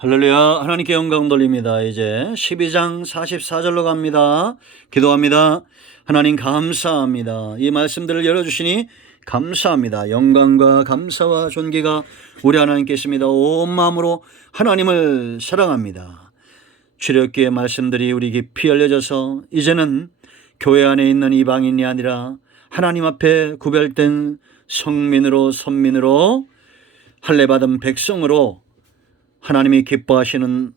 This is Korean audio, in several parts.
할렐루야. 하나님께 영광 돌립니다. 이제 12장 44절로 갑니다. 기도합니다. 하나님 감사합니다. 이 말씀들을 열어주시니 감사합니다. 영광과 감사와 존귀가 우리 하나님께 있습니다. 온 마음으로 하나님을 사랑합니다. 출애굽기의 말씀들이 우리 깊이 열려져서 이제는 교회 안에 있는 이방인이 아니라 하나님 앞에 구별된 성민으로 선민으로 할례받은 백성으로 하나님이 기뻐하시는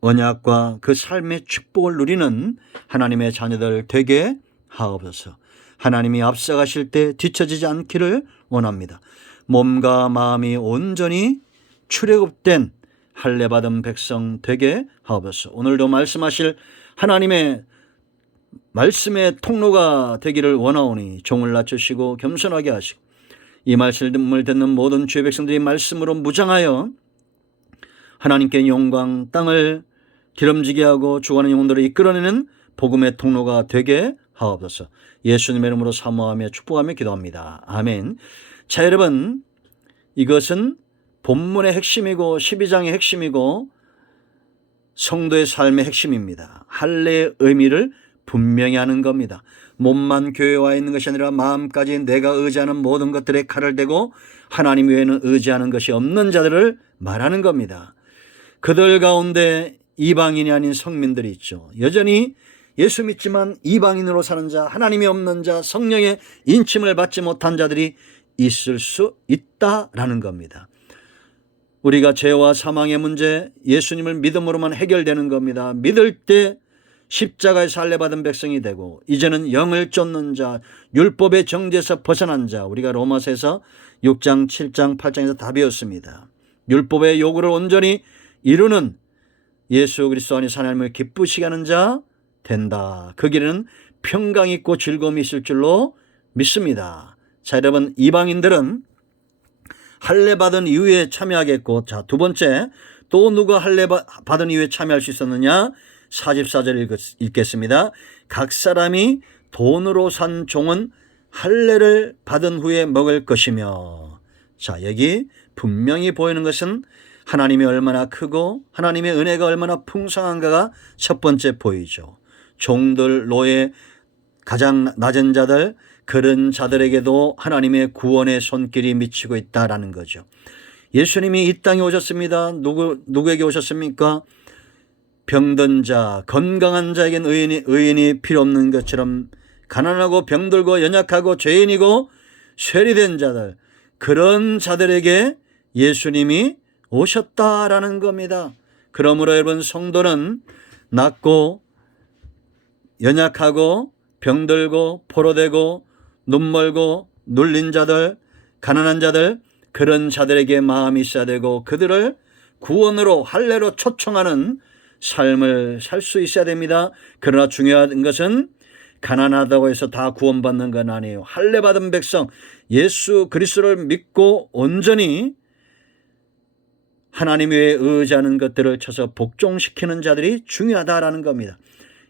언약과 그 삶의 축복을 누리는 하나님의 자녀들 되게 하옵소서. 하나님이 앞서가실 때 뒤처지지 않기를 원합니다. 몸과 마음이 온전히 출애굽된 할례받은 백성 되게 하옵소서. 오늘도 말씀하실 하나님의 말씀의 통로가 되기를 원하오니 종을 낮추시고 겸손하게 하시고 이 말씀을 듣는 모든 주의 백성들이 말씀으로 무장하여 하나님께 영광, 땅을 기름지게 하고 주관하는 영혼들을 이끌어내는 복음의 통로가 되게 하옵소서. 예수님의 이름으로 사모하며 축복하며 기도합니다. 아멘. 자, 여러분, 이것은 본문의 핵심이고 12장의 핵심이고 성도의 삶의 핵심입니다. 할례의 의미를 분명히 하는 겁니다. 몸만 교회에 와 있는 것이 아니라 마음까지 내가 의지하는 모든 것들에 칼을 대고 하나님 외에는 의지하는 것이 없는 자들을 말하는 겁니다. 그들 가운데 이방인이 아닌 성민들이 있죠. 여전히 예수 믿지만 이방인으로 사는 자, 하나님이 없는 자, 성령의 인침을 받지 못한 자들이 있을 수 있다라는 겁니다. 우리가 죄와 사망의 문제, 예수님을 믿음으로만 해결되는 겁니다. 믿을 때 십자가에서 할례받은 백성이 되고 이제는 영을 쫓는 자, 율법의 정죄에서 벗어난 자, 우리가 로마서에서 6장, 7장, 8장에서 다 배웠습니다. 율법의 요구를 온전히 이루는 예수 그리스도 안에서 하나님을 기쁘시게 하는 자 된다. 그 길에는 평강 있고 즐거움이 있을 줄로 믿습니다. 자, 여러분, 이방인들은 할례받은 이후에 참여하겠고, 자, 두 번째, 또 누가 할례받은 이후에 참여할 수 있었느냐? 44절 읽겠습니다. 각 사람이 돈으로 산 종은 할례를 받은 후에 먹을 것이며, 자, 여기 분명히 보이는 것은 하나님이 얼마나 크고 하나님의 은혜가 얼마나 풍성한가가 첫 번째 보이죠. 종들, 노예, 가장 낮은 자들, 그런 자들에게도 하나님의 구원의 손길이 미치고 있다라는 거죠. 예수님이 이 땅에 오셨습니다. 누구에게 오셨습니까? 병든 자, 건강한 자에겐 의인이 필요 없는 것처럼 가난하고 병들고 연약하고 죄인이고 쇠리된 자들, 그런 자들에게 예수님이 오셨다라는 겁니다. 그러므로 여러분, 성도는 낮고 연약하고 병들고 포로되고 눈멀고 눌린 자들, 가난한 자들, 그런 자들에게 마음이 있어야 되고 그들을 구원으로 할례로 초청하는 삶을 살 수 있어야 됩니다. 그러나 중요한 것은 가난하다고 해서 다 구원받는 건 아니에요. 할례받은 백성, 예수 그리스도를 믿고 온전히 하나님 외에 의지하는 것들을 쳐서 복종시키는 자들이 중요하다라는 겁니다.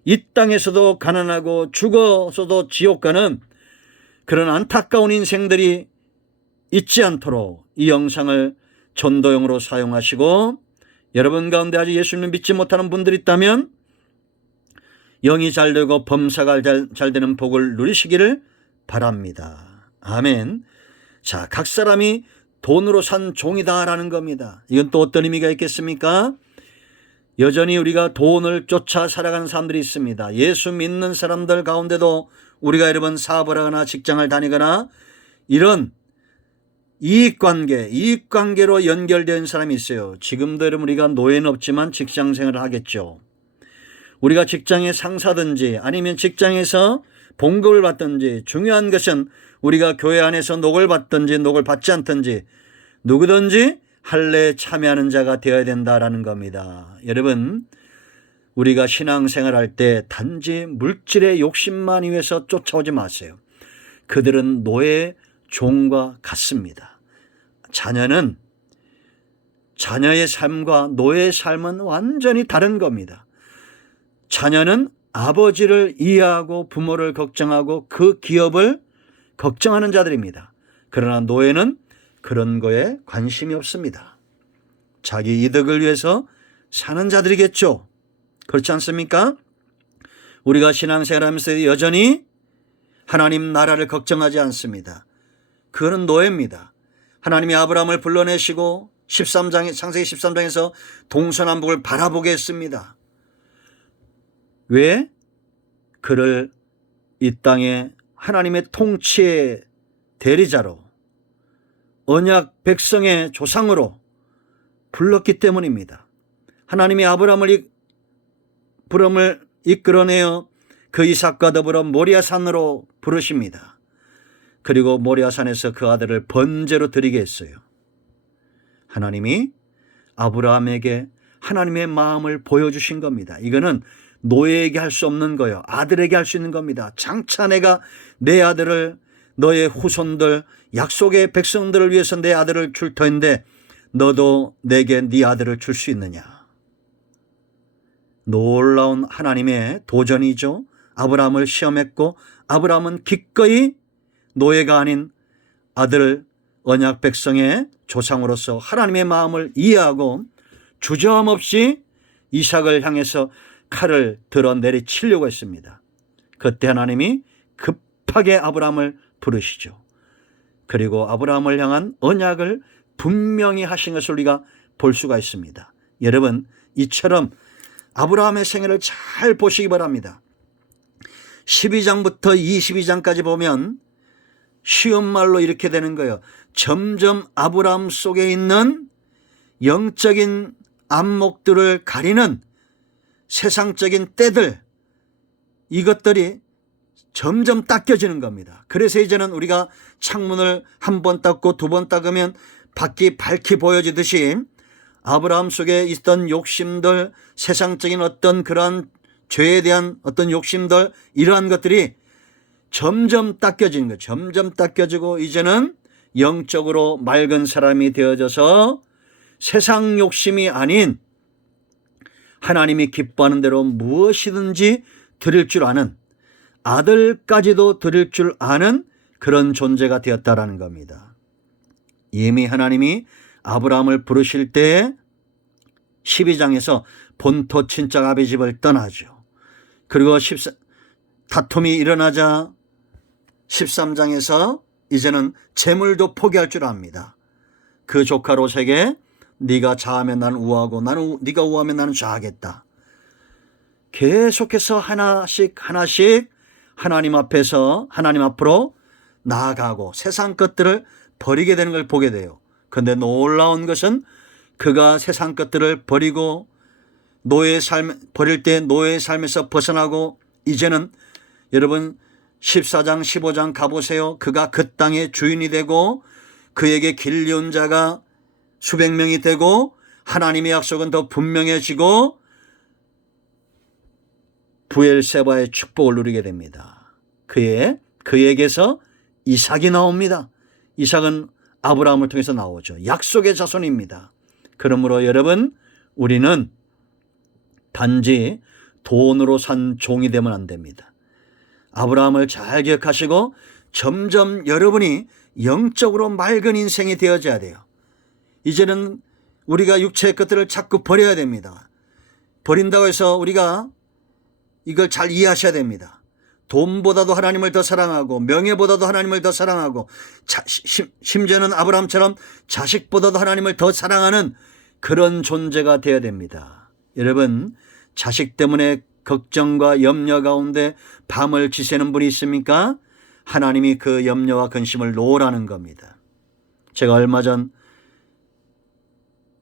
이 땅에서도 가난하고 죽어서도 지옥 가는 그런 안타까운 인생들이 있지 않도록 이 영상을 전도용으로 사용하시고, 여러분 가운데 아직 예수님을 믿지 못하는 분들이 있다면 영이 잘 되고 범사가 잘 되는 복을 누리시기를 바랍니다. 아멘. 자, 각 사람이 돈으로 산 종이다라는 겁니다. 이건 또 어떤 의미가 있겠습니까? 여전히 우리가 돈을 쫓아 살아가는 사람들이 있습니다. 예수 믿는 사람들 가운데도 우리가 여러분 사업을 하거나 직장을 다니거나 이런 이익관계로 연결된 사람이 있어요. 지금도 여러분 우리가 노예는 없지만 직장 생활을 하겠죠. 우리가 직장의 상사든지 아니면 직장에서 봉급을 받든지, 중요한 것은 우리가 교회 안에서 녹을 받든지 녹을 받지 않든지 누구든지 할례에 참여하는 자가 되어야 된다라는 겁니다. 여러분, 우리가 신앙생활할 때 단지 물질의 욕심만 위해서 쫓아오지 마세요. 그들은 노예 종과 같습니다. 자녀의 삶과 노예의 삶은 완전히 다른 겁니다. 자녀는 아버지를 이해하고 부모를 걱정하고 그 기업을 걱정하는 자들입니다. 그러나 노예는 그런 거에 관심이 없습니다. 자기 이득을 위해서 사는 자들이겠죠. 그렇지 않습니까? 우리가 신앙생활하면서 여전히 하나님 나라를 걱정하지 않습니다. 그거는 노예입니다. 하나님이 아브라함을 불러내시고 창세기 13장에서 동서남북을 바라보게 했습니다. 왜? 그를 이 땅에 하나님의 통치의 대리자로 언약 백성의 조상으로 불렀기 때문입니다. 하나님이 아브라함을 이끌어내어 그 이삭과 더불어 모리아산으로 부르십니다. 그리고 모리아산에서 그 아들을 번제로 드리게 했어요. 하나님이 아브라함에게 하나님의 마음을 보여주신 겁니다. 이거는 노예에게 할 수 없는 거예요. 아들에게 할 수 있는 겁니다. 장차 내가 내 아들을 너의 후손들 약속의 백성들을 위해서 내 아들을 줄 터인데 너도 내게 네 아들을 줄 수 있느냐. 놀라운 하나님의 도전이죠. 아브라함을 시험했고 아브라함은 기꺼이 노예가 아닌 아들 언약 백성의 조상으로서 하나님의 마음을 이해하고 주저함없이 이삭을 향해서 칼을 들어 내리치려고 했습니다. 그때 하나님이 급하게 아브라함을 부르시죠. 그리고 아브라함을 향한 언약을 분명히 하신 것을 우리가 볼 수가 있습니다. 여러분, 이처럼 아브라함의 생애를 잘 보시기 바랍니다. 12장부터 22장까지 보면 쉬운 말로 이렇게 되는 거예요. 점점 아브라함 속에 있는 영적인 안목들을 가리는 세상적인 때들, 이것들이 점점 닦여지는 겁니다. 그래서 이제는 우리가 창문을 한 번 닦고 두 번 닦으면 밖이 밝게 보여지듯이 아브라함 속에 있던 욕심들, 세상적인 어떤 그러한 죄에 대한 어떤 욕심들, 이러한 것들이 점점 닦여지는 거예요. 점점 닦여지고 이제는 영적으로 맑은 사람이 되어져서 세상 욕심이 아닌 하나님이 기뻐하는 대로 무엇이든지 드릴 줄 아는, 아들까지도 드릴 줄 아는 그런 존재가 되었다라는 겁니다. 이미 하나님이 아브라함을 부르실 때 12장에서 본토 친척 아비 집을 떠나죠. 그리고 다툼이 일어나자 13장에서 이제는 재물도 포기할 줄 압니다. 그 조카 롯에게 네가 좌하면 나는 우하고 네가 우하면 나는 좌하겠다. 계속해서 하나씩 하나님 앞으로 나아가고 세상 것들을 버리게 되는 걸 보게 돼요. 그런데 놀라운 것은 그가 세상 것들을 버리고 버릴 때 노예의 삶에서 벗어나고 이제는 여러분 14장 15장 가보세요. 그가 그 땅의 주인이 되고 그에게 길리온 자가 수백 명이 되고 하나님의 약속은 더 분명해지고 부엘세바의 축복을 누리게 됩니다. 그에게서 이삭이 나옵니다. 이삭은 아브라함을 통해서 나오죠. 약속의 자손입니다. 그러므로 여러분, 우리는 단지 돈으로 산 종이 되면 안 됩니다. 아브라함을 잘 기억하시고 점점 여러분이 영적으로 맑은 인생이 되어져야 돼요. 이제는 우리가 육체의 것들을 자꾸 버려야 됩니다. 버린다고 해서 우리가 이걸 잘 이해하셔야 됩니다. 돈보다도 하나님을 더 사랑하고 명예보다도 하나님을 더 사랑하고 심지어는 아브라함처럼 자식보다도 하나님을 더 사랑하는 그런 존재가 되어야 됩니다. 여러분, 자식 때문에 걱정과 염려 가운데 밤을 지새는 분이 있습니까? 하나님이 그 염려와 근심을 놓으라는 겁니다. 제가 얼마 전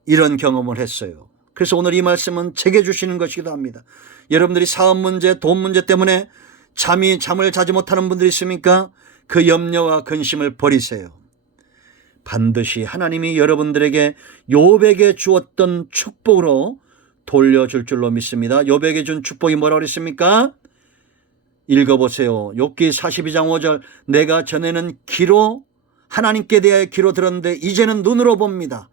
이런 경험을 했어요. 그래서 오늘 이 말씀은 제게 주시는 것이기도 합니다. 여러분들이 사업 문제, 돈 문제 때문에 잠을 자지 못하는 분들이 있습니까? 그 염려와 근심을 버리세요. 반드시 하나님이 여러분들에게 욥에게 주었던 축복으로 돌려줄 줄로 믿습니다. 욥에게 준 축복이 뭐라고 그랬습니까? 읽어보세요. 욥기 42장 5절. 내가 전에는 귀로 하나님께 대하여 귀로 들었는데 이제는 눈으로 봅니다.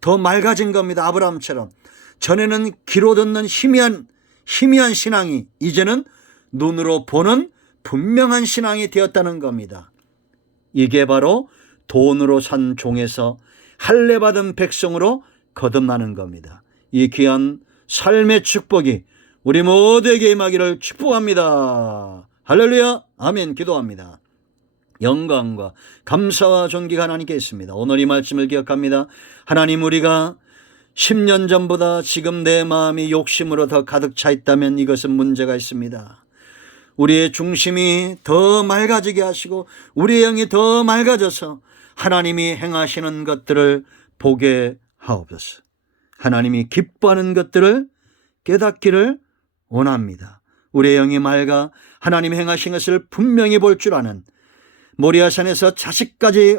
더 맑아진 겁니다. 아브라함처럼. 전에는 귀로 듣는 희미한 신앙이 이제는 눈으로 보는 분명한 신앙이 되었다는 겁니다. 이게 바로 돈으로 산 종에서 할례받은 백성으로 거듭나는 겁니다. 이 귀한 삶의 축복이 우리 모두에게 임하기를 축복합니다. 할렐루야. 아멘. 기도합니다. 영광과 감사와 존귀가 하나님께 있습니다. 오늘 이 말씀을 기억합니다. 하나님, 우리가 10년 전보다 지금 내 마음이 욕심으로 더 가득 차 있다면 이것은 문제가 있습니다. 우리의 중심이 더 맑아지게 하시고 우리의 영이 더 맑아져서 하나님이 행하시는 것들을 보게 하옵소서. 하나님이 기뻐하는 것들을 깨닫기를 원합니다. 우리의 영이 맑아 하나님 행하신 것을 분명히 볼 줄 아는, 모리아산에서 자식까지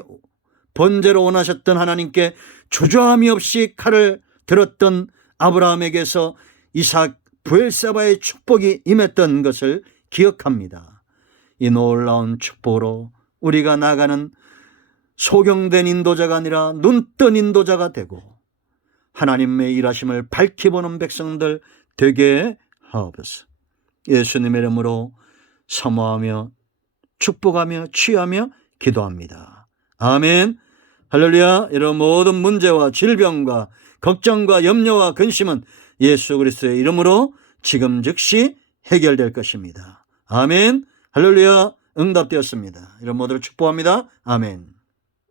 번제로 원하셨던 하나님께 주저함이 없이 칼을 들었던 아브라함에게서 이삭 브엘사바의 축복이 임했던 것을 기억합니다. 이 놀라운 축복으로 우리가 나가는 소경된 인도자가 아니라 눈뜬 인도자가 되고 하나님의 일하심을 밝히 보는 백성들 되게 하옵소서. 예수님의 이름으로 사모하며 축복하며 취하며 기도합니다. 아멘. 할렐루야. 이런 모든 문제와 질병과 걱정과 염려와 근심은 예수 그리스도의 이름으로 지금 즉시 해결될 것입니다. 아멘. 할렐루야. 응답되었습니다. 이런 모두를 축복합니다. 아멘.